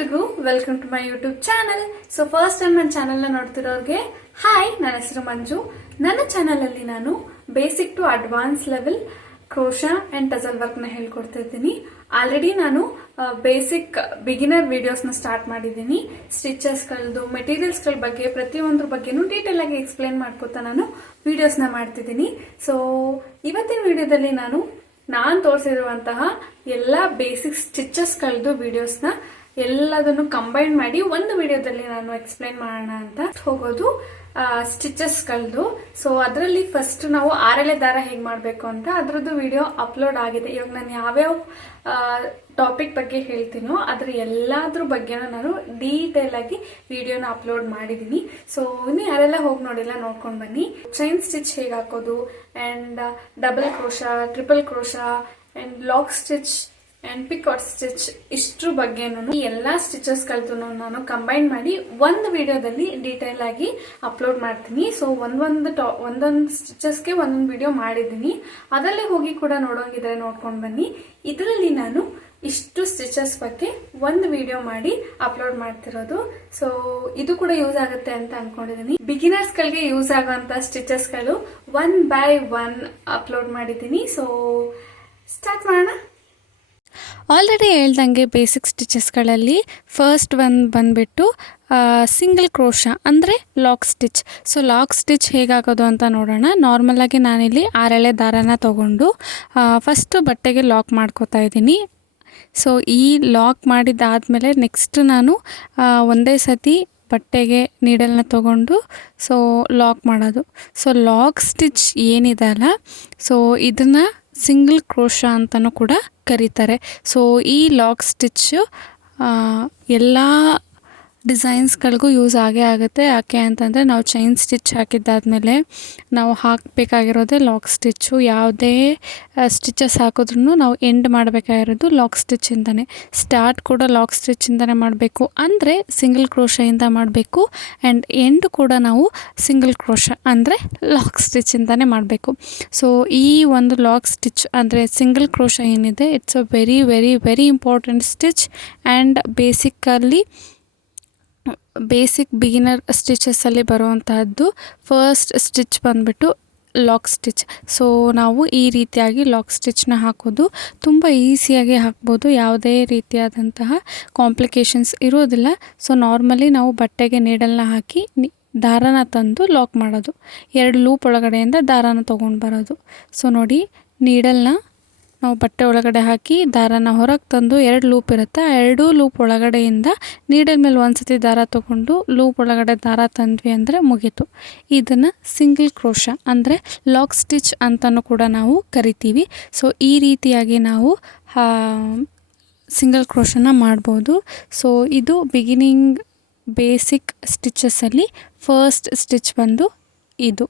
ಎಲ್ರಿಗೂ welcome to my YouTube channel. So first time ನನ್ನ ಚಾನಲ್ನ ನೋಡ್ತಿರೋರಿಗೆ ಹಾಯ್, ನನ್ನ ಹೆಸರು ಮಂಜು. ನನ್ನ ಚಾನಲಲ್ಲಿ ನಾನು basic to advance level crochet and tassel ವರ್ಕ್ನ ಹೇಳ್ಕೊಡ್ತಾ ಇದ್ದೀನಿ. ಆಲ್ರೆಡಿ ನಾನು ಬೇಸಿಕ್ ಬಿಗಿನರ್ ವಿಡಿಯೋಸ್ನ ಸ್ಟಾರ್ಟ್ ಮಾಡಿದ್ದೀನಿ. ಸ್ಟಿಚಸ್ಗಳದ್ದು, ಮೆಟೀರಿಯಲ್ಸ್ಗಳ ಬಗ್ಗೆ, ಪ್ರತಿಯೊಂದ್ರ ಬಗ್ಗೆನೂ ಡೀಟೇಲ್ ಆಗಿ ಎಕ್ಸ್ಪ್ಲೇನ್ ಮಾಡ್ಕೊತಾ ನಾನು ವಿಡಿಯೋಸ್ನ ಮಾಡ್ತಿದ್ದೀನಿ. ಸೊ ಇವತ್ತಿನ ವಿಡಿಯೋದಲ್ಲಿ ನಾನು ತೋರಿಸಿರುವಂತಹ ಎಲ್ಲ ಬೇಸಿಕ್ ಸ್ಟಿಚಸ್ಗಳದ್ದು ವಿಡಿಯೋಸ್ನ ಎಲ್ಲದನ್ನು ಕಂಬೈನ್ ಮಾಡಿ ಒಂದು ವಿಡಿಯೋದಲ್ಲಿ ನಾನು ಎಕ್ಸ್ಪ್ಲೈನ್ ಮಾಡೋಣ ಅಂತ ಹೋಗೋದು. ಸ್ಟಿಚಸ್ಗಳದ್ದು, ಸೊ ಅದರಲ್ಲಿ ಫಸ್ಟ್ ನಾವು ಆರೆಳೆ ದಾರ ಹೇಗೆ ಮಾಡಬೇಕು ಅಂತ ಅದರದ್ದು ವಿಡಿಯೋ ಅಪ್ಲೋಡ್ ಆಗಿದೆ. ಇವಾಗ ನಾನು ಯಾವ್ಯಾವ ಟಾಪಿಕ್ ಬಗ್ಗೆ ಹೇಳ್ತೀನೋ ಅದ್ರ ಎಲ್ಲಾದ್ರ ಬಗ್ಗೆನೂ ನಾನು ಡೀಟೇಲ್ ಆಗಿ ವಿಡಿಯೋನ ಅಪ್ಲೋಡ್ ಮಾಡಿದ್ದೀನಿ. ಸೊ ಇನ್ನು ಯಾರೆಲ್ಲ ಹೋಗಿ ನೋಡಿಲ್ಲ ನೋಡ್ಕೊಂಡು ಬನ್ನಿ. ಚೈನ್ ಸ್ಟಿಚ್ ಹೇಗೆ ಹಾಕೋದು and double crochet, triple crochet and lock stitch and picot stitch, ಇಷ್ಟ್ರ ಬಗ್ಗೆನೂ ಈ ಎಲ್ಲಾ ಸ್ಟಿಚಸ್ ಕಲ್ತು ನಾನು ಕಂಬೈನ್ ಮಾಡಿ ಒಂದು ವಿಡಿಯೋದಲ್ಲಿ ಡೀಟೇಲ್ ಆಗಿ ಅಪ್ಲೋಡ್ ಮಾಡ್ತೀನಿ. ಸೊ ಒಂದೊಂದು ಸ್ಟಿಚಸ್ಗೆ ಒಂದೊಂದು ವಿಡಿಯೋ ಮಾಡಿದ್ದೀನಿ. ಅದರಲ್ಲಿ ಹೋಗಿ ಕೂಡ ನೋಡೋಂಗಿದ್ರೆ ನೋಡ್ಕೊಂಡು ಬನ್ನಿ. ಇದರಲ್ಲಿ ನಾನು ಇಷ್ಟು ಸ್ಟಿಚಸ್ ಬಗ್ಗೆ ಒಂದು ವಿಡಿಯೋ ಮಾಡಿ ಅಪ್ಲೋಡ್ ಮಾಡ್ತಿರೋದು. ಸೊ ಇದು ಕೂಡ ಯೂಸ್ ಆಗುತ್ತೆ ಅಂತ ಅನ್ಕೊಂಡಿದ್ದೀನಿ. ಬಿಗಿನರ್ಸ್ ಗಳಿಗೆ ಯೂಸ್ ಆಗುವಂತ ಸ್ಟಿಚಸ್ಗಳು 1 by 1 ಅಪ್ಲೋಡ್ ಮಾಡಿದ್ದೀನಿ. ಸೊ ಸ್ಟಾರ್ಟ್ ಮಾಡೋಣ. ಆಲ್ರೆಡಿ ಹೇಳ್ದಂಗೆ ಬೇಸಿಕ್ ಸ್ಟಿಚಸ್ಗಳಲ್ಲಿ ಫಸ್ಟ್ ಒಂದು ಬಂದುಬಿಟ್ಟು ಸಿಂಗಲ್ ಕ್ರೋಶಾ ಅಂದರೆ lock stitch. So lock stitch ಹೇಗಾಗೋದು ಅಂತ ನೋಡೋಣ. ನಾರ್ಮಲಾಗಿ ನಾನಿಲ್ಲಿ ಆರೆಳೆ ದಾರನ ತೊಗೊಂಡು ಫಸ್ಟು ಬಟ್ಟೆಗೆ ಲಾಕ್ ಮಾಡ್ಕೋತಾ ಇದ್ದೀನಿ. ಸೊ ಈ ಲಾಕ್ ಮಾಡಿದ್ದಾದಮೇಲೆ ನೆಕ್ಸ್ಟ್ ನಾನು ಒಂದೇ ಸತಿ ಬಟ್ಟೆಗೆ ನೀಡಲ್ನ ತೊಗೊಂಡು ಸೊ ಲಾಕ್ ಮಾಡೋದು. ಸೊ ಲಾಕ್ ಸ್ಟಿಚ್ ಏನಿದೆ ಅಲ್ಲ, ಸೊ ಇದನ್ನು ಸಿಂಗಲ್ ಕ್ರೋಶಾ ಅಂತಲೂ ಕೂಡ ಕರೀತಾರೆ. ಸೊ ಈ ಲಾಕ್ ಸ್ಟಿಚ್ಚು ಎಲ್ಲ ಡಿಸೈನ್ಸ್ಗಳಿಗೂ ಯೂಸ್ ಆಗೇ ಆಗುತ್ತೆ. ಯಾಕೆ ಅಂತಂದರೆ ನಾವು ಚೈನ್ ಸ್ಟಿಚ್ ಹಾಕಿದ್ದಾದಮೇಲೆ ನಾವು ಹಾಕಬೇಕಾಗಿರೋದೇ ಲಾಕ್ ಸ್ಟಿಚ್ಚು. ಯಾವುದೇ ಸ್ಟಿಚಸ್ ಹಾಕಿದ್ರೂ ನಾವು ಎಂಡ್ ಮಾಡಬೇಕಾಗಿರೋದು ಲಾಕ್ ಸ್ಟಿಚ್ಚಿಂದನೇ. ಸ್ಟಾರ್ಟ್ ಕೂಡ ಲಾಕ್ ಸ್ಟಿಚ್ಚಿಂದನೇ ಮಾಡಬೇಕು, ಅಂದರೆ ಸಿಂಗಲ್ ಕ್ರೋಶಾಯಿಂದ ಮಾಡಬೇಕು. ಆ್ಯಂಡ್ ಎಂಡ್ ಕೂಡ ನಾವು ಸಿಂಗಲ್ ಕ್ರೋಶಾ ಅಂದರೆ ಲಾಕ್ ಸ್ಟಿಚ್ಚಿಂದನೇ ಮಾಡಬೇಕು. ಸೊ ಈ ಒಂದು ಲಾಕ್ ಸ್ಟಿಚ್ ಅಂದರೆ ಸಿಂಗಲ್ ಕ್ರೋಶಾ ಏನಿದೆ, it's a very very very important stitch. And basic beginner ಸ್ಟಿಚಸ್ಸಲ್ಲಿ ಬರುವಂತಹದ್ದು ಫಸ್ಟ್ ಸ್ಟಿಚ್ ಬಂದುಬಿಟ್ಟು ಲಾಕ್ ಸ್ಟಿಚ್. ಸೊ ನಾವು ಈ ರೀತಿಯಾಗಿ ಲಾಕ್ ಸ್ಟಿಚ್ನ ಹಾಕೋದು ತುಂಬ ಈಸಿಯಾಗಿ ಹಾಕ್ಬೋದು. ಯಾವುದೇ ರೀತಿಯಾದಂತಹ ಕಾಂಪ್ಲಿಕೇಶನ್ಸ್ ಇರೋದಿಲ್ಲ. ಸೊ ನಾರ್ಮಲಿ ನಾವು ಬಟ್ಟೆಗೆ ನೀಡಲ್ನ ಹಾಕಿ ದಾರನ ತಂದು ಲಾಕ್ ಮಾಡೋದು. 2 ಲೂಪ್ ಒಳಗಡೆಯಿಂದ ದಾರನ ತೊಗೊಂಡು ಬರೋದು. ಸೊ ನೋಡಿ, ನೀಡಲ್ನ ನಾವು ಬಟ್ಟೆ ಒಳಗಡೆ ಹಾಕಿ ದಾರನ ಹೊರಗೆ ತಂದು 2 ಲೂಪ್ ಇರುತ್ತೆ. ಆ 2 ಲೂಪ್ ಒಳಗಡೆಯಿಂದ ನೀಡಲ್ ಮೇಲೆ ಒಂದು ಸತಿ ದಾರ ತೊಗೊಂಡು ಲೂಪ್ ಒಳಗಡೆ ದಾರ ತಂದ್ವಿ ಅಂದರೆ ಮುಗೀತು. ಇದನ್ನು ಸಿಂಗಲ್ ಕ್ರೋಶಾ ಅಂದರೆ ಲಾಕ್ ಸ್ಟಿಚ್ ಅಂತಲೂ ಕೂಡ ನಾವು ಕರಿತೀವಿ. ಸೊ ಈ ರೀತಿಯಾಗಿ ನಾವು ಸಿಂಗಲ್ ಕ್ರೋಶಾನ ಮಾಡ್ಬೋದು. ಸೊ ಇದು ಬಿಗಿನಿಂಗ್ ಬೇಸಿಕ್ ಸ್ಟಿಚಸ್ಸಲ್ಲಿ ಫಸ್ಟ್ ಸ್ಟಿಚ್ ಬಂದು ಇದು.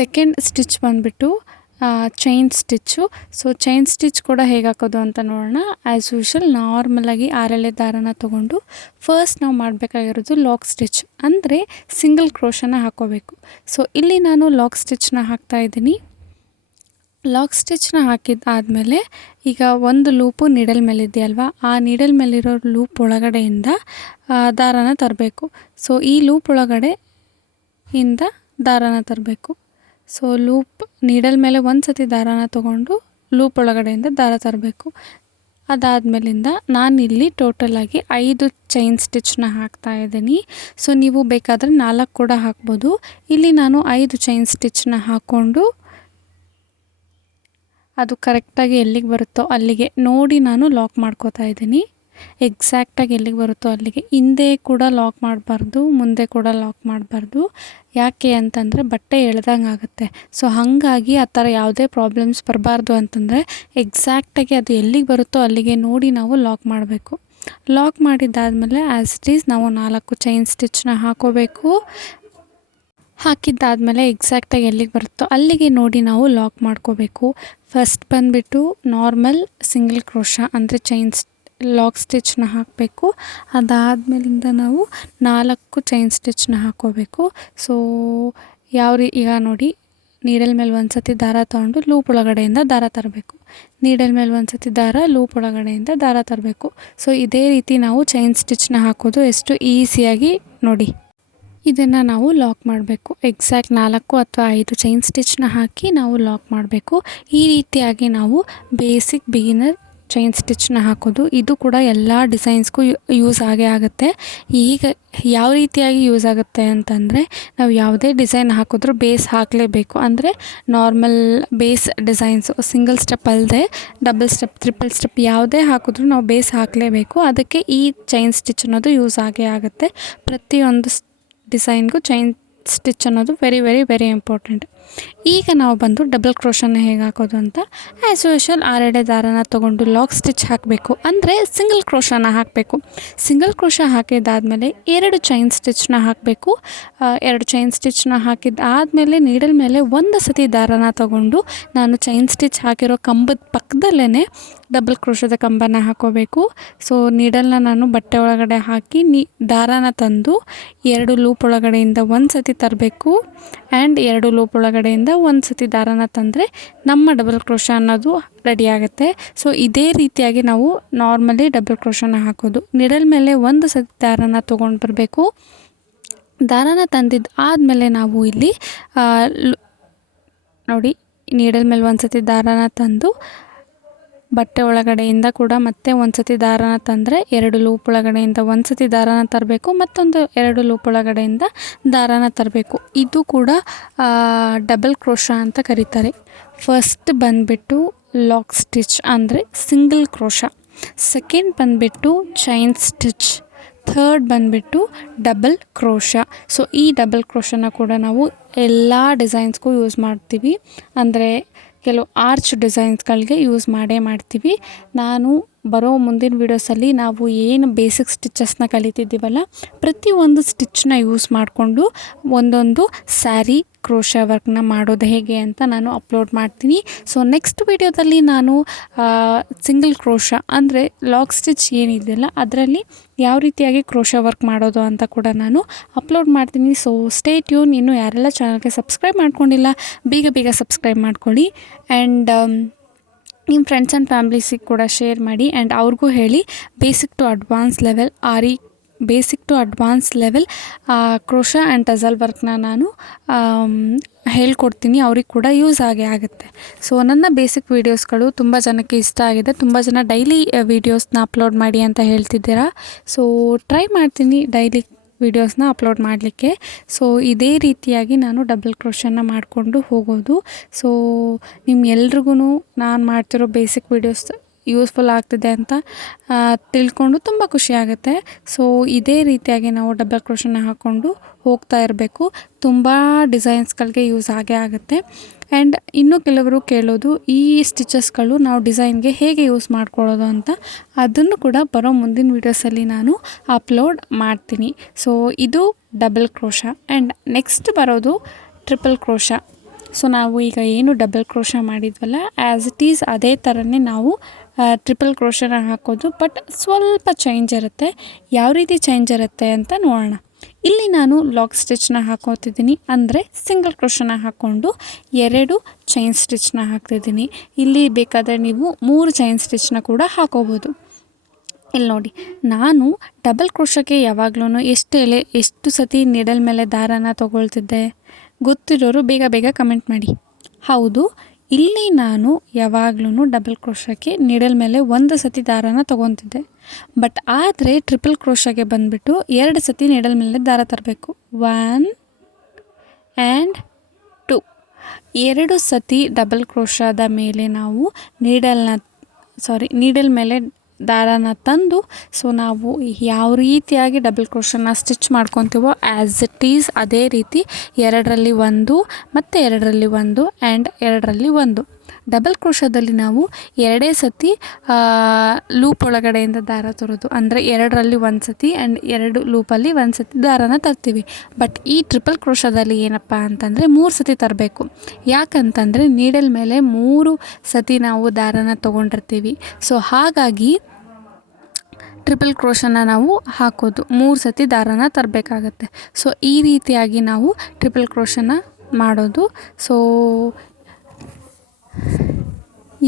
ಸೆಕೆಂಡ್ ಸ್ಟಿಚ್ ಬಂದುಬಿಟ್ಟು chain stitch. So chain stitch ಕೂಡ ಹೇಗೆ ಹಾಕೋದು ಅಂತ ನೋಡೋಣ. ಆ್ಯಸ್ ಯೂಶುವಲ್ ನಾರ್ಮಲಾಗಿ ಆರೆಳೆ ದಾರನ ತೊಗೊಂಡು ಫಸ್ಟ್ ನಾವು ಮಾಡಬೇಕಾಗಿರೋದು ಲಾಕ್ ಸ್ಟಿಚ್ ಅಂದರೆ ಸಿಂಗಲ್ ಕ್ರೋಶಾನ ಹಾಕೋಬೇಕು. ಸೊ ಇಲ್ಲಿ ನಾನು ಲಾಕ್ ಸ್ಟಿಚ್ನ ಹಾಕ್ತಾಯಿದ್ದೀನಿ. ಲಾಕ್ ಸ್ಟಿಚ್ನ ಹಾಕಿದ್ದಾದಮೇಲೆ ಈಗ ಒಂದು ಲೂಪು ನೀಡಲ್ ಮೇಲಿದೆಯಲ್ವಾ, ಆ ನೀಡಲ್ ಮೇಲಿರೋ ಲೂಪ್ ಒಳಗಡೆಯಿಂದ ದಾರನ ತರಬೇಕು. ಸೊ ಈ ಲೂಪ್ ಒಳಗಡೆಯಿಂದ ದಾರನ ತರಬೇಕು. ಸೊ ಲೂಪ್ ನೀಡಲ್ ಮೇಲೆ ಒಂದು ಸತಿ ದಾರನ ತೊಗೊಂಡು ಲೂಪ್ ಒಳಗಡೆಯಿಂದ ದಾರ ತರಬೇಕು. ಅದಾದಮೇಲಿಂದ ನಾನಿಲ್ಲಿ ಟೋಟಲಾಗಿ 5 ಚೈನ್ ಸ್ಟಿಚ್ನ ಹಾಕ್ತಾಯಿದ್ದೀನಿ. ಸೊ ನೀವು ಬೇಕಾದರೆ 4 ಕೂಡ ಹಾಕ್ಬೋದು. ಇಲ್ಲಿ ನಾನು 5 ಚೈನ್ ಸ್ಟಿಚ್ನ ಹಾಕ್ಕೊಂಡು ಅದು ಕರೆಕ್ಟಾಗಿ ಎಲ್ಲಿಗೆ ಬರುತ್ತೋ ಅಲ್ಲಿಗೆ ನೋಡಿ ನಾನು ಲಾಕ್ ಮಾಡ್ಕೋತಾ ಇದ್ದೀನಿ. ಎಕ್ಸಾಕ್ಟಾಗಿ ಎಲ್ಲಿಗೆ ಬರುತ್ತೋ ಅಲ್ಲಿಗೆ. ಹಿಂದೆ ಕೂಡ ಲಾಕ್ ಮಾಡಬಾರ್ದು, ಮುಂದೆ ಕೂಡ ಲಾಕ್ ಮಾಡಬಾರ್ದು. ಯಾಕೆ ಅಂತಂದರೆ ಬಟ್ಟೆ ಎಳ್ದಂಗೆ ಆಗುತ್ತೆ. ಸೊ ಹಾಗಾಗಿ ಆ ಥರ ಯಾವುದೇ ಪ್ರಾಬ್ಲಮ್ಸ್ ಬರಬಾರ್ದು ಅಂತಂದರೆ ಎಕ್ಸಾಕ್ಟಾಗಿ ಅದು ಎಲ್ಲಿಗೆ ಬರುತ್ತೋ ಅಲ್ಲಿಗೆ ನೋಡಿ ನಾವು ಲಾಕ್ ಮಾಡಬೇಕು. ಲಾಕ್ ಮಾಡಿದ್ದಾದಮೇಲೆ ಆ್ಯಸ್ ಇಟ್ ಈಸ್ ನಾವು 4 ಚೈನ್ ಸ್ಟಿಚ್ನ ಹಾಕೋಬೇಕು. ಹಾಕಿದ್ದಾದಮೇಲೆ ಎಕ್ಸಾಕ್ಟಾಗಿ ಎಲ್ಲಿಗೆ ಬರುತ್ತೋ ಅಲ್ಲಿಗೆ ನೋಡಿ ನಾವು ಲಾಕ್ ಮಾಡ್ಕೋಬೇಕು. ಫಸ್ಟ್ ಬಂದುಬಿಟ್ಟು ನಾರ್ಮಲ್ ಸಿಂಗಲ್ ಕ್ರೋಶಾ ಅಂದರೆ ಲಾಕ್ ಸ್ಟಿಚ್ನ ಹಾಕಬೇಕು. ಅದಾದಮೇಲಿಂದ ನಾವು 4 ಚೈನ್ ಸ್ಟಿಚ್ನ ಹಾಕೋಬೇಕು. ಸೊ ಈಗ ನೋಡಿ, ನೀಡಲ್ ಮೇಲೆ ಒಂದು ಸತಿ ದಾರ ತೊಗೊಂಡು ಲೂಪ್ ಒಳಗಡೆಯಿಂದ ದಾರ ತರಬೇಕು. ನೀಡಲ್ ಮೇಲೆ ಒಂದು ಸತಿ ದಾರ, ಲೂಪ್ ಒಳಗಡೆಯಿಂದ ದಾರ ತರಬೇಕು. ಸೊ ಇದೇ ರೀತಿ ನಾವು ಚೈನ್ ಸ್ಟಿಚ್ನ ಹಾಕೋದು ಎಷ್ಟು ಈಸಿಯಾಗಿ ನೋಡಿ. ಇದನ್ನು ನಾವು ಲಾಕ್ ಮಾಡಬೇಕು. ಎಕ್ಸಾಕ್ಟ್ 4 ಅಥವಾ 5 ಚೈನ್ ಸ್ಟಿಚ್ನ ಹಾಕಿ ನಾವು ಲಾಕ್ ಮಾಡಬೇಕು. ಈ ರೀತಿಯಾಗಿ ನಾವು ಬೇಸಿಕ್ ಬಿಗಿನರ್ ಚೈನ್ ಸ್ಟಿಚ್ನ ಹಾಕೋದು. ಇದು ಕೂಡ ಎಲ್ಲ ಡಿಸೈನ್ಸ್ಗೂ ಯೂಸ್ ಆಗೇ ಆಗುತ್ತೆ. ಈಗ ಯಾವ ರೀತಿಯಾಗಿ ಯೂಸ್ ಆಗುತ್ತೆ ಅಂತಂದರೆ, ನಾವು ಯಾವುದೇ ಡಿಸೈನ್ ಹಾಕಿದ್ರೂ ಬೇಸ್ ಹಾಕಲೇಬೇಕು. ಅಂದರೆ normal base designs single step ಅಲ್ಲದೆ ಡಬಲ್ ಸ್ಟೆಪ್, ಟ್ರಿಪಲ್ ಸ್ಟೆಪ್ ಯಾವುದೇ ಹಾಕಿದ್ರೂ ನಾವು ಬೇಸ್ ಹಾಕಲೇಬೇಕು. ಅದಕ್ಕೆ ಈ ಚೈನ್ ಸ್ಟಿಚ್ ಅನ್ನೋದು ಯೂಸ್ ಆಗೇ ಆಗುತ್ತೆ. ಪ್ರತಿಯೊಂದು ಡಿಸೈನ್ಗೂ ಚೈನ್ ಸ್ಟಿಚ್ ಅನ್ನೋದು ವೆರಿ ವೆರಿ ವೆರಿ ಇಂಪಾರ್ಟೆಂಟ್. ಈಗ ನಾವು ಬಂದು ಡಬಲ್ ಕ್ರೋಶನ ಹೇಗೆ ಹಾಕೋದು ಅಂತ, ಆ್ಯಸ್ ಯೂಶುವಲ್ 6 ದಾರನ ತೊಗೊಂಡು ಲಾಕ್ ಸ್ಟಿಚ್ ಹಾಕಬೇಕು. ಅಂದರೆ ಸಿಂಗಲ್ ಕ್ರೋಶನ ಹಾಕಬೇಕು. ಸಿಂಗಲ್ ಕ್ರೋಶ ಹಾಕಿದ್ದಾದಮೇಲೆ 2 ಚೈನ್ ಸ್ಟಿಚ್ನ ಹಾಕಬೇಕು. 2 ಚೈನ್ ಸ್ಟಿಚ್ನ ಹಾಕಿದ್ದಾದಮೇಲೆ ನೀಡಲ್ ಮೇಲೆ ಒಂದು ಸತಿ ದಾರನ ತೊಗೊಂಡು ನಾನು ಚೈನ್ ಸ್ಟಿಚ್ ಹಾಕಿರೋ ಕಂಬದ ಪಕ್ಕದಲ್ಲೇ ಡಬಲ್ ಕ್ರೋಶದ ಕಂಬನ ಹಾಕೋಬೇಕು. ಸೊ ನೀಡಲ್ನ ನಾನು ಬಟ್ಟೆ ಒಳಗಡೆ ಹಾಕಿ ದಾರನ ತಂದು 2 ಲೂಪ್ ಒಳಗಡೆಯಿಂದ ಒಂದು ಸತಿ ತರಬೇಕು. ಆ್ಯಂಡ್ 2 ಲೂಪ್ ಒಳಗಡೆಯಿಂದ ಒಂದು ಸತಿ ದಾರನ ತಂದರೆ ನಮ್ಮ ಡಬಲ್ ಕ್ರೋಶ ಅನ್ನೋದು ರೆಡಿ ಆಗುತ್ತೆ. ಸೊ ಇದೇ ರೀತಿಯಾಗಿ ನಾವು ನಾರ್ಮಲಿ ಡಬಲ್ ಕ್ರೋಶನ ಹಾಕೋದು. ನೀಡಲ್ ಮೇಲೆ ಒಂದು ಸತಿ ದಾರನ ತೊಗೊಂಡು ಬರಬೇಕು. ದಾರನ ತಂದಿದ್ದು ಆದಮೇಲೆ ನಾವು ಇಲ್ಲಿ ನೋಡಿ, ನೀಡಲ್ ಮೇಲೆ ಒಂದು ಸತಿ ದಾರನ ತಂದು ಬಟ್ಟೆ ಒಳಗಡೆಯಿಂದ ಕೂಡ ಮತ್ತೆ ಒಂದು ಸತಿ ದಾರನ ತಂದರೆ 2 ಲೂಪ್ ಒಳಗಡೆಯಿಂದ ಒಂದು ಸತಿ ದಾರನ ತರಬೇಕು. ಮತ್ತೊಂದು 2 ಲೂಪ್ ಒಳಗಡೆಯಿಂದ ದಾರನ ತರಬೇಕು. ಇದು ಕೂಡ ಡಬಲ್ ಕ್ರೋಶ ಅಂತ ಕರೀತಾರೆ. ಫಸ್ಟ್ ಬಂದುಬಿಟ್ಟು ಲಾಕ್ ಸ್ಟಿಚ್ ಅಂದರೆ ಸಿಂಗಲ್ ಕ್ರೋಶ, ಸೆಕೆಂಡ್ ಬಂದುಬಿಟ್ಟು ಚೈನ್ ಸ್ಟಿಚ್, ಥರ್ಡ್ ಬಂದುಬಿಟ್ಟು ಡಬಲ್ ಕ್ರೋಶ. ಸೊ ಈ ಡಬಲ್ ಕ್ರೋಶನ ಕೂಡ ನಾವು ಎಲ್ಲ ಡಿಸೈನ್ಸ್ಗೂ ಯೂಸ್ ಮಾಡ್ತೀವಿ. ಅಂದರೆ ಕೆಲವು ಆರ್ಚ್ ಡಿಸೈನ್ಸ್ಗಳಿಗೆ ಯೂಸ್ ಮಾಡ್ತೀವಿ. ನಾನು ಬರೋ ಮುಂದಿನ ವೀಡಿಯೋಸಲ್ಲಿ ನಾವು ಏನು ಬೇಸಿಕ್ ಸ್ಟಿಚಸ್ನ ಕಲಿತಿದ್ದೀವಲ್ಲ, ಪ್ರತಿಯೊಂದು ಸ್ಟಿಚ್ನ ಯೂಸ್ ಮಾಡಿಕೊಂಡು ಒಂದೊಂದು ಸ್ಯಾರಿ ಕ್ರೋಶ ವರ್ಕ್ನ ಮಾಡೋದು ಹೇಗೆ ಅಂತ ನಾನು ಅಪ್ಲೋಡ್ ಮಾಡ್ತೀನಿ. ಸೊ ನೆಕ್ಸ್ಟ್ ವೀಡಿಯೋದಲ್ಲಿ ನಾನು ಸಿಂಗಲ್ ಕ್ರೋಶ ಅಂದರೆ ಲಾಕ್ ಸ್ಟಿಚ್ ಏನಿದೆಯಲ್ಲ ಅದರಲ್ಲಿ ಯಾವ ರೀತಿಯಾಗಿ ಕ್ರೋಶ ವರ್ಕ್ ಮಾಡೋದು ಅಂತ ಕೂಡ ನಾನು ಅಪ್ಲೋಡ್ ಮಾಡ್ತೀನಿ. So stay tune. ಇನ್ನು ಯಾರೆಲ್ಲ ಚಾನಲ್ಗೆ ಸಬ್ಸ್ಕ್ರೈಬ್ ಮಾಡ್ಕೊಂಡಿಲ್ಲ, ಬೇಗ ಸಬ್ಸ್ಕ್ರೈಬ್ ಮಾಡ್ಕೊಳ್ಳಿ. ಆ್ಯಂಡ್ ನಿಮ್ಮ ಫ್ರೆಂಡ್ಸ್ ಆ್ಯಂಡ್ ಫ್ಯಾಮ್ಲೀಸಿಗೆ ಕೂಡ ಶೇರ್ ಮಾಡಿ. ಆ್ಯಂಡ್ ಅವ್ರಿಗೂ ಹೇಳಿ basic to advance level crochet and tassel ವರ್ಕ್ನ ನಾನು ಹೇಳ್ಕೊಡ್ತೀನಿ. ಅವ್ರಿಗೆ ಕೂಡ ಯೂಸ್ ಆಗೇ ಆಗುತ್ತೆ. ಸೊ ನನ್ನ ಬೇಸಿಕ್ ವೀಡಿಯೋಸ್ಗಳು ತುಂಬ ಜನಕ್ಕೆ ಇಷ್ಟ ಆಗಿದೆ. ತುಂಬ ಜನ ಡೈಲಿ ವೀಡಿಯೋಸ್ನ ಅಪ್ಲೋಡ್ ಮಾಡಿ ಅಂತ ಹೇಳ್ತಿದ್ದೀರಾ. ಸೊ ಟ್ರೈ ಮಾಡ್ತೀನಿ ಡೈಲಿ ವೀಡಿಯೋಸ್ನ ಅಪ್ಲೋಡ್ ಮಾಡಲಿಕ್ಕೆ. ಸೊ ಇದೇ ರೀತಿಯಾಗಿ ನಾನು ಡಬಲ್ ಕ್ರೋಶನ ಮಾಡಿಕೊಂಡು ಹೋಗೋದು. ಸೊ ನಿಮ್ಗೆಲ್ರಿಗೂ ನಾನು ಮಾಡ್ತಿರೋ ಬೇಸಿಕ್ ವೀಡಿಯೋಸ್ ಯೂಸ್ಫುಲ್ ಆಗ್ತಿದೆ ಅಂತ ತಿಳ್ಕೊಂಡು ತುಂಬ ಖುಷಿಯಾಗುತ್ತೆ. ಸೊ ಇದೇ ರೀತಿಯಾಗಿ ನಾವು ಡಬಲ್ ಕ್ರೋಶನ ಹಾಕ್ಕೊಂಡು ಹೋಗ್ತಾ ಇರಬೇಕು. ತುಂಬ ಡಿಸೈನ್ಸ್ಗಳಿಗೆ ಯೂಸ್ ಆಗೇ ಆಗುತ್ತೆ. ಆ್ಯಂಡ್ ಇನ್ನೂ ಕೆಲವರು ಕೇಳೋದು, ಈ ಸ್ಟಿಚಸ್ಗಳು ನಾವು ಡಿಸೈನ್ಗೆ ಹೇಗೆ ಯೂಸ್ ಮಾಡ್ಕೊಳ್ಳೋದು ಅಂತ. ಅದನ್ನು ಕೂಡ ಬರೋ ಮುಂದಿನ ವೀಡಿಯೋಸಲ್ಲಿ ನಾನು ಅಪ್ಲೋಡ್ ಮಾಡ್ತೀನಿ. ಸೊ ಇದು ಡಬಲ್ ಕ್ರೋಶ. ಆ್ಯಂಡ್ ನೆಕ್ಸ್ಟ್ ಬರೋದು ಟ್ರಿಪಲ್ ಕ್ರೋಶ. ಸೊ ನಾವು ಈಗ ಏನು ಡಬಲ್ ಕ್ರೋಶ ಮಾಡಿದ್ವಲ್ಲ, ಆ್ಯಸ್ ಇಟ್ ಈಸ್ ಅದೇ ಥರನೇ ನಾವು ಟ್ರಿಪಲ್ ಕ್ರೋಶನ ಹಾಕೋದು. ಬಟ್ ಸ್ವಲ್ಪ ಚೇಂಜ್ ಇರುತ್ತೆ. ಯಾವ ರೀತಿ ಚೇಂಜ್ ಇರುತ್ತೆ ಅಂತ ನೋಡೋಣ. ಇಲ್ಲಿ ನಾನು ಲಾಕ್ ಸ್ಟಿಚ್ನ ಹಾಕೋತಿದ್ದೀನಿ, ಅಂದರೆ ಸಿಂಗಲ್ ಕ್ರೋಶನ ಹಾಕ್ಕೊಂಡು 2 ಚೈನ್ ಸ್ಟಿಚ್ನ ಹಾಕ್ತಿದ್ದೀನಿ. ಇಲ್ಲಿ ಬೇಕಾದರೆ ನೀವು 3 ಚೈನ್ ಸ್ಟಿಚ್ನ ಕೂಡ ಹಾಕೋಬೋದು. ಇಲ್ಲಿ ನೋಡಿ, ನಾನು ಡಬಲ್ ಕ್ರೋಶಕ್ಕೆ ಯಾವಾಗಲೂ ಎಷ್ಟು ಸತಿ ನೀಡಲ್ ಮೇಲೆ ದಾರನ ತೊಗೊಳ್ತಿದ್ದೆ ಗೊತ್ತಿರೋರು ಬೇಗ ಕಮೆಂಟ್ ಮಾಡಿ. ಹೌದು, ಇಲ್ಲಿ ನಾನು ಯಾವಾಗಲೂ ಡಬಲ್ ಕ್ರೋಶಕ್ಕೆ ನೀಡಲ್ ಮೇಲೆ 1 ಸತಿ ದಾರನ ತೊಗೊತಿದ್ದೆ. ಬಟ್ ಆದರೆ ಟ್ರಿಪಲ್ ಕ್ರೋಶಗೆ ಬಂದುಬಿಟ್ಟು 2 ಸತಿ ನೀಡಲ್ ಮೇಲೆ ದಾರ ತರಬೇಕು. 1 ಆ್ಯಂಡ್ 2. 2 ಸತಿ ಡಬಲ್ ಕ್ರೋಶದ ಮೇಲೆ ನಾವು ನೀಡಲ್ ಮೇಲೆ ದಾರನ ತಂದು, ಸೊ ನಾವು ಯಾವ ರೀತಿಯಾಗಿ ಡಬಲ್ ಕ್ರೋಶನ ಸ್ಟಿಚ್ ಮಾಡ್ಕೊತೀವೋ ಆ್ಯಸ್ ಇಟ್ ಈಸ್ ಅದೇ ರೀತಿ 2ರಲ್ಲಿ 1 ಮತ್ತು 2ರಲ್ಲಿ 1 ಆ್ಯಂಡ್ 2ರಲ್ಲಿ 1. ಡಬಲ್ ಕ್ರೋಶದಲ್ಲಿ ನಾವು 2 ಸತಿ ಲೂಪ್ ಒಳಗಡೆಯಿಂದ ದಾರ ತರೋದು. ಅಂದರೆ 2ರಲ್ಲಿ 1 ಸತಿ ಆ್ಯಂಡ್ 2 ಲೂಪಲ್ಲಿ 1 ಸತಿ ದಾರನ ತರ್ತೀವಿ. ಬಟ್ ಈ ಟ್ರಿಪಲ್ ಕ್ರೋಶದಲ್ಲಿ ಏನಪ್ಪ ಅಂತಂದರೆ 3 ಸತಿ ತರಬೇಕು. ಯಾಕಂತಂದರೆ ನೀಡಲ್ ಮೇಲೆ 3 ಸತಿ ನಾವು ದಾರನ ತೊಗೊಂಡಿರ್ತೀವಿ. ಸೊ ಹಾಗಾಗಿ ಟ್ರಿಪಲ್ ಕ್ರೋಶನ ನಾವು ಹಾಕೋದು 3 ಸತಿ ದಾರನ ತರಬೇಕಾಗತ್ತೆ. ಸೊ ಈ ರೀತಿಯಾಗಿ ನಾವು ಟ್ರಿಪಲ್ ಕ್ರೋಶನ ಮಾಡೋದು. ಸೊ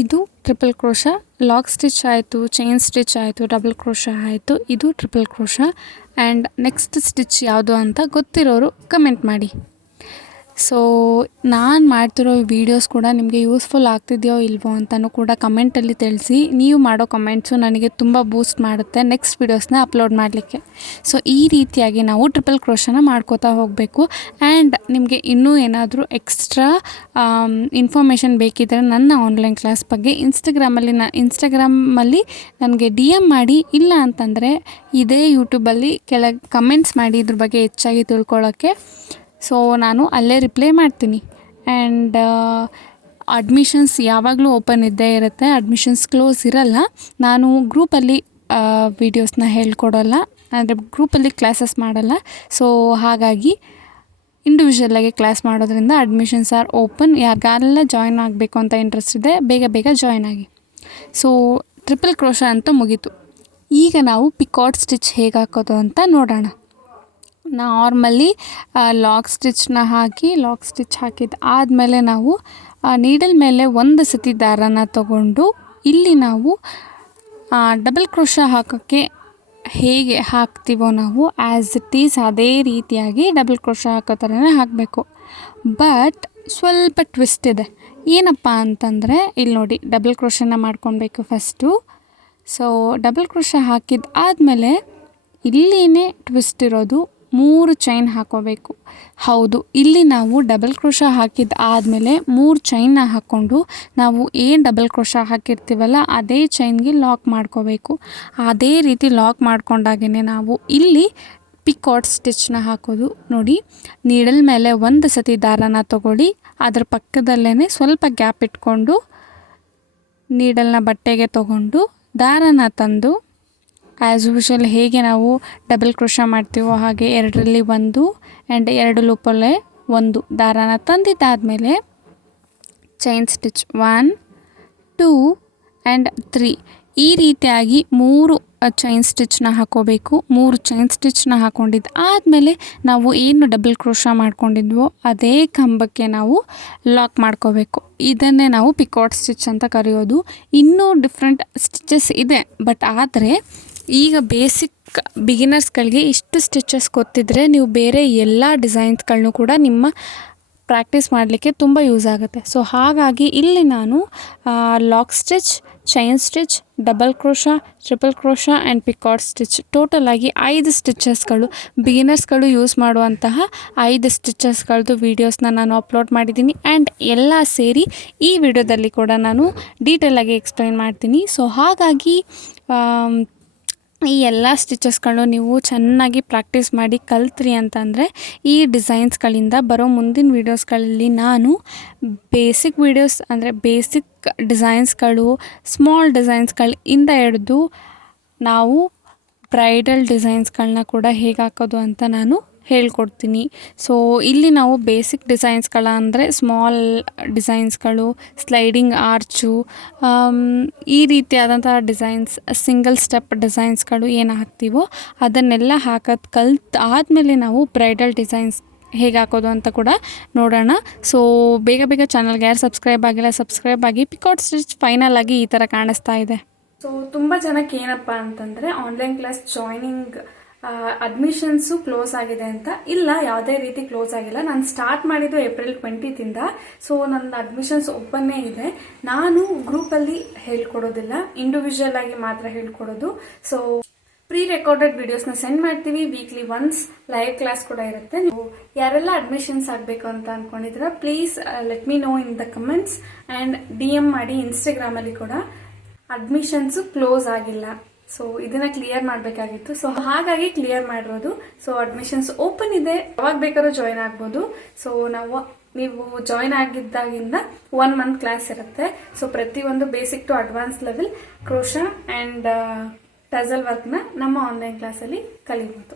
ಇದು ಟ್ರಿಪಲ್ ಕ್ರೋಶ, ಲಾಕ್ ಸ್ಟಿಚ್ ಆಯಿತು, ಚೈನ್ ಸ್ಟಿಚ್ ಆಯಿತು, ಡಬಲ್ ಕ್ರೋಶ ಆಯಿತು, ಇದು triple crochet. And next stitch ಯಾವುದು ಅಂತ ಗೊತ್ತಿರೋರು ಕಮೆಂಟ್ ಮಾಡಿ. ಸೊ ನಾನು ಮಾಡ್ತಿರೋ ವೀಡಿಯೋಸ್ ಕೂಡ ನಿಮಗೆ ಯೂಸ್ಫುಲ್ ಆಗ್ತಿದೆಯೋ ಇಲ್ವೋ ಅಂತಲೂ ಕೂಡ ಕಮೆಂಟಲ್ಲಿ ತಿಳಿಸಿ. ನೀವು ಮಾಡೋ ಕಮೆಂಟ್ಸು ನನಗೆ ತುಂಬ ಬೂಸ್ಟ್ ಮಾಡುತ್ತೆ ನೆಕ್ಸ್ಟ್ ವೀಡಿಯೋಸ್ನ ಅಪ್ಲೋಡ್ ಮಾಡಲಿಕ್ಕೆ. ಸೊ ಈ ರೀತಿಯಾಗಿ ನಾವು ಟ್ರಿಪಲ್ ಕ್ರೋಶನ ಮಾಡ್ಕೋತಾ ಹೋಗಬೇಕು. ಆ್ಯಂಡ್ ನಿಮಗೆ ಇನ್ನೂ ಏನಾದರೂ ಎಕ್ಸ್ಟ್ರಾ ಇನ್ಫಾರ್ಮೇಷನ್ ಬೇಕಿದ್ದರೆ ನನ್ನ ಆನ್ಲೈನ್ ಕ್ಲಾಸ್ ಬಗ್ಗೆ ಇನ್ಸ್ಟಾಗ್ರಾಮಲ್ಲಿ ನನಗೆ DM ಮಾಡಿ, ಇಲ್ಲ ಅಂತಂದರೆ ಇದೇ ಯೂಟ್ಯೂಬಲ್ಲಿ ಕೆಳಗೆ ಕಮೆಂಟ್ಸ್ ಮಾಡಿ ಇದ್ರ ಬಗ್ಗೆ ಹೆಚ್ಚಾಗಿ ತಿಳ್ಕೊಳ್ಳೋಕ್ಕೆ. ಸೊ ನಾನು ಅಲ್ಲೇ ರಿಪ್ಲೈ ಮಾಡ್ತೀನಿ. ಆ್ಯಂಡ್ ಅಡ್ಮಿಷನ್ಸ್ ಯಾವಾಗಲೂ ಓಪನ್ ಇದ್ದೇ ಇರುತ್ತೆ, ಅಡ್ಮಿಷನ್ಸ್ ಕ್ಲೋಸ್ ಇರಲ್ಲ. ನಾನು ಗ್ರೂಪಲ್ಲಿ ವೀಡಿಯೋಸ್ನ ಹೇಳ್ಕೊಡೋಲ್ಲ, ಅಂದರೆ ಗ್ರೂಪಲ್ಲಿ ಕ್ಲಾಸಸ್ ಮಾಡಲ್ಲ. ಸೊ ಹಾಗಾಗಿ ಇಂಡಿವಿಜುವಲಾಗಿ ಕ್ಲಾಸ್ ಮಾಡೋದ್ರಿಂದ ಅಡ್ಮಿಷನ್ಸ್ ಆರ್ ಓಪನ್. ಯಾರಿಗೆಲ್ಲ ಜಾಯ್ನ್ ಆಗಬೇಕು ಅಂತ ಇಂಟ್ರೆಸ್ಟ್ ಇದೆ ಬೇಗ ಜಾಯ್ನ್ ಆಗಿ. ಸೊ ಟ್ರಿಪಲ್ ಕ್ರೋಶ ಅಂತೂ ಮುಗೀತು. ಈಗ ನಾವು ಪಿಕಾಟ್ ಸ್ಟಿಚ್ ಹೇಗೆ ಹಾಕೋದು ಅಂತ ನೋಡೋಣ. ನಾರ್ಮಲಿ ಲಾಕ್ ಸ್ಟಿಚ್ನ ಹಾಕಿ ಲಾಕ್ ಸ್ಟಿಚ್ ಹಾಕಿದ ಆದಮೇಲೆ ನಾವು ನೀಡಲ್ ಮೇಲೆ ಒಂದು ಸತಿ ದಾರನ ತಗೊಂಡು ಇಲ್ಲಿ ನಾವು ಡಬಲ್ ಕ್ರೋಶ ಹಾಕೋಕ್ಕೆ ಹೇಗೆ ಹಾಕ್ತೀವೋ ನಾವು ಆ್ಯಸ್ ಇಟ್ ಈಸ್ ಅದೇ ರೀತಿಯಾಗಿ ಡಬಲ್ ಕ್ರೋಶ ಹಾಕೋ ಥರನೇ ಹಾಕಬೇಕು. ಬಟ್ ಸ್ವಲ್ಪ ಟ್ವಿಸ್ಟ್ ಇದೆ. ಏನಪ್ಪ ಅಂತಂದರೆ ಇಲ್ಲಿ ನೋಡಿ, ಡಬಲ್ ಕ್ರೋಶನ ಮಾಡ್ಕೊಳ್ಬೇಕು ಫಸ್ಟು. ಸೊ ಡಬಲ್ ಕ್ರೋಶ ಹಾಕಿದ ಆದಮೇಲೆ ಇಲ್ಲಿನೇ ಟ್ವಿಸ್ಟ್ ಇರೋದು, 3 ಚೈನ್ ಹಾಕೋಬೇಕು. ಹೌದು, ಇಲ್ಲಿ ನಾವು ಡಬಲ್ ಕ್ರೋಶ ಹಾಕಿದ ಆದಮೇಲೆ 3 ಚೈನ್ನ ಹಾಕ್ಕೊಂಡು ನಾವು ಏನು ಡಬಲ್ ಕ್ರೋಶ ಹಾಕಿರ್ತೀವಲ್ಲ ಅದೇ ಚೈನ್ಗೆ ಲಾಕ್ ಮಾಡ್ಕೋಬೇಕು. ಅದೇ ರೀತಿ ಲಾಕ್ ಮಾಡ್ಕೊಂಡಾಗೇ ನಾವು ಇಲ್ಲಿ ಪಿಕಾಟ್ ಸ್ಟಿಚ್ನ ಹಾಕೋದು. ನೋಡಿ, ನೀಡಲ್ ಮೇಲೆ ಒಂದು ಸತಿ ದಾರನ ತಗೊಳ್ಳಿ, ಅದರ ಪಕ್ಕದಲ್ಲೇ ಸ್ವಲ್ಪ ಗ್ಯಾಪ್ ಇಟ್ಕೊಂಡು ನೀಡಲ್ನ ಬಟ್ಟೆಗೆ ತಗೊಂಡು ದಾರನ ತಂದು ಆ್ಯಸ್ ಯೂಶುವಲ್ ಹೇಗೆ ನಾವು ಡಬಲ್ ಕ್ರೋಶ ಮಾಡ್ತೀವೋ ಹಾಗೆ 2ರಲ್ಲಿ 1 ಆ್ಯಂಡ್ 2 ಲೂಪಲ್ಲೇ 1 ದಾರನ ತಂದಿದ್ದಾದಮೇಲೆ ಚೈನ್ ಸ್ಟಿಚ್ 1, 2 ಆ್ಯಂಡ್ 3 ಈ ರೀತಿಯಾಗಿ 3 ಚೈನ್ ಸ್ಟಿಚ್ನ ಹಾಕೋಬೇಕು. 3 ಚೈನ್ ಸ್ಟಿಚ್ನ ಹಾಕ್ಕೊಂಡಿದ್ದು ಆದಮೇಲೆ ನಾವು ಏನು ಡಬಲ್ ಕ್ರೋಶ ಮಾಡ್ಕೊಂಡಿದ್ವೋ ಅದೇ ಕಂಬಕ್ಕೆ ನಾವು ಲಾಕ್ ಮಾಡ್ಕೋಬೇಕು. ಇದನ್ನೇ ನಾವು ಪಿಕಾಟ್ ಸ್ಟಿಚ್ ಅಂತ ಕರೆಯೋದು. ಇನ್ನೂ ಡಿಫ್ರೆಂಟ್ ಸ್ಟಿಚಸ್ ಇದೆ, ಬಟ್ ಆದರೆ ಈಗ ಬೇಸಿಕ್ ಬಿಗಿನರ್ಸ್ಗಳಿಗೆ ಇಷ್ಟು ಸ್ಟಿಚಸ್ ಗೊತ್ತಿದ್ದರೆ ನೀವು ಬೇರೆ ಎಲ್ಲ ಡಿಸೈನ್ಸ್ಗಳನ್ನೂ ಕೂಡ ನಿಮ್ಮ ಪ್ರಾಕ್ಟೀಸ್ ಮಾಡಲಿಕ್ಕೆ ತುಂಬ ಯೂಸ್ ಆಗುತ್ತೆ. ಸೊ ಹಾಗಾಗಿ ಇಲ್ಲಿ ನಾನು lock stitch, chain stitch, double crochet, triple crochet and picot stitch ಟೋಟಲಾಗಿ 5 ಸ್ಟಿಚಸ್ಗಳು, ಬಿಗಿನರ್ಸ್ಗಳು ಯೂಸ್ ಮಾಡುವಂತಹ 5 ಸ್ಟಿಚಸ್ಗಳದ್ದು ವೀಡಿಯೋಸ್ನ ನಾನು ಅಪ್ಲೋಡ್ ಮಾಡಿದ್ದೀನಿ. ಆ್ಯಂಡ್ ಎಲ್ಲ ಸೇರಿ ಈ ವಿಡಿಯೋದಲ್ಲಿ ಕೂಡ ನಾನು ಡೀಟೇಲಾಗಿ ಎಕ್ಸ್ಪ್ಲೈನ್ ಮಾಡ್ತೀನಿ. ಸೊ ಹಾಗಾಗಿ ಈ ಎಲ್ಲ ಸ್ಟಿಚಸ್ಗಳನ್ನು ನೀವು ಚೆನ್ನಾಗಿ ಪ್ರಾಕ್ಟೀಸ್ ಮಾಡಿ ಕಲ್ತ್ರಿ ಅಂತಂದರೆ ಈ ಡಿಸೈನ್ಸ್ಗಳಿಂದ ಬರೋ ಮುಂದಿನ ವೀಡಿಯೋಸ್ಗಳಲ್ಲಿ ನಾನು ಬೇಸಿಕ್ ವೀಡಿಯೋಸ್ ಅಂದರೆ ಬೇಸಿಕ್ ಡಿಸೈನ್ಸ್ಗಳು, ಸ್ಮಾಲ್ ಡಿಸೈನ್ಸ್ಗಳಿಂದ ಹಿಡಿದು ನಾವು ಬ್ರೈಡಲ್ ಡಿಸೈನ್ಸ್ಗಳನ್ನ ಕೂಡ ಹೇಗೆ ಹಾಕೋದು ಅಂತ ನಾನು ಹೇಳ್ಕೊಡ್ತೀನಿ. ಸೊ ಇಲ್ಲಿ ನಾವು ಬೇಸಿಕ್ ಡಿಸೈನ್ಸ್ಗಳ ಅಂದರೆ ಸ್ಮಾಲ್ ಡಿಸೈನ್ಸ್ಗಳು, ಸ್ಲೈಡಿಂಗ್ ಆರ್ಚು, ಈ ರೀತಿಯಾದಂಥ ಡಿಸೈನ್ಸ್, ಸಿಂಗಲ್ ಸ್ಟೆಪ್ ಡಿಸೈನ್ಸ್ಗಳು ಏನು ಹಾಕ್ತೀವೋ ಅದನ್ನೆಲ್ಲ ಹಾಕೋದು ಕಲ್ತು ಆದಮೇಲೆ ನಾವು ಬ್ರೈಡಲ್ ಡಿಸೈನ್ಸ್ ಹೇಗೆ ಹಾಕೋದು ಅಂತ ಕೂಡ ನೋಡೋಣ. ಸೊ ಬೇಗ ಚಾನಲ್ಗೆ ಯಾರು ಸಬ್ಸ್ಕ್ರೈಬ್ ಆಗಿಲ್ಲ ಸಬ್ಸ್ಕ್ರೈಬ್ ಆಗಿ. ಪಿಕಾಟ್ ಸ್ಟಿಚ್ ಫೈನಲ್ ಆಗಿ ಈ ಥರ ಕಾಣಿಸ್ತಾ ಇದೆ. ಸೊ ತುಂಬ ಜನಕ್ಕೆ ಏನಪ್ಪ ಅಂತಂದರೆ online class joining admissions close ಆಗಿದೆ ಅಂತ. ಇಲ್ಲ, ಯಾವುದೇ ರೀತಿ ಕ್ಲೋಸ್ ಆಗಿಲ್ಲ. ನಾನು ಸ್ಟಾರ್ಟ್ ಮಾಡಿದ್ದು April 20th. ಸೊ ನನ್ನ ಅಡ್ಮಿಷನ್ಸ್ ಓಪನ್ನೇ ಇದೆ. ನಾನು ಗ್ರೂಪಲ್ಲಿ ಹೇಳ್ಕೊಡೋದಿಲ್ಲ, ಇಂಡಿವಿಜುವಲ್ ಆಗಿ ಮಾತ್ರ ಹೇಳ್ಕೊಡೋದು. ಸೊ ಪ್ರೀ ರೆಕಾರ್ಡೆಡ್ ವಿಡಿಯೋಸ್ನ ಸೆಂಡ್ ಮಾಡ್ತೀವಿ. ವೀಕ್ಲಿ ಒನ್ಸ್ ಲೈವ್ ಕ್ಲಾಸ್ ಕೂಡ ಇರುತ್ತೆ. ನೀವು ಯಾರೆಲ್ಲ ಅಡ್ಮಿಷನ್ಸ್ ಆಗಬೇಕು ಅಂತ ಅನ್ಕೊಂಡಿದ್ದೀರಾ please let me know in the comments and DM ಮಾಡಿ. ಇನ್ಸ್ಟಾಗ್ರಾಮಲ್ಲಿ ಕೂಡ ಅಡ್ಮಿಷನ್ಸು ಕ್ಲೋಸ್ ಆಗಿಲ್ಲ, ಸೊ ಇದನ್ನ ಕ್ಲಿಯರ್ ಮಾಡಬೇಕಾಗಿತ್ತು. ಸೊ ಹಾಗಾಗಿ ಕ್ಲಿಯರ್ ಮಾಡಿರೋದು. ಸೊ ಅಡ್ಮಿಷನ್ಸ್ ಓಪನ್ ಇದೆ, ಯಾವಾಗ ಬೇಕಾದ್ರೂ ಜಾಯ್ನ್ ಆಗ್ಬೋದು. ಸೊ ನೀವು ಜಾಯ್ನ್ ಆಗಿದ್ದಾಗಿಂದ 1 month ಕ್ಲಾಸ್ ಇರುತ್ತೆ. ಸೊ ಪ್ರತಿಯೊಂದು basic to advance level crochet and tassel ವರ್ಕ್ನ ನಮ್ಮ ಆನ್ಲೈನ್ ಕ್ಲಾಸಲ್ಲಿ ಕಲಿಬಹುದು.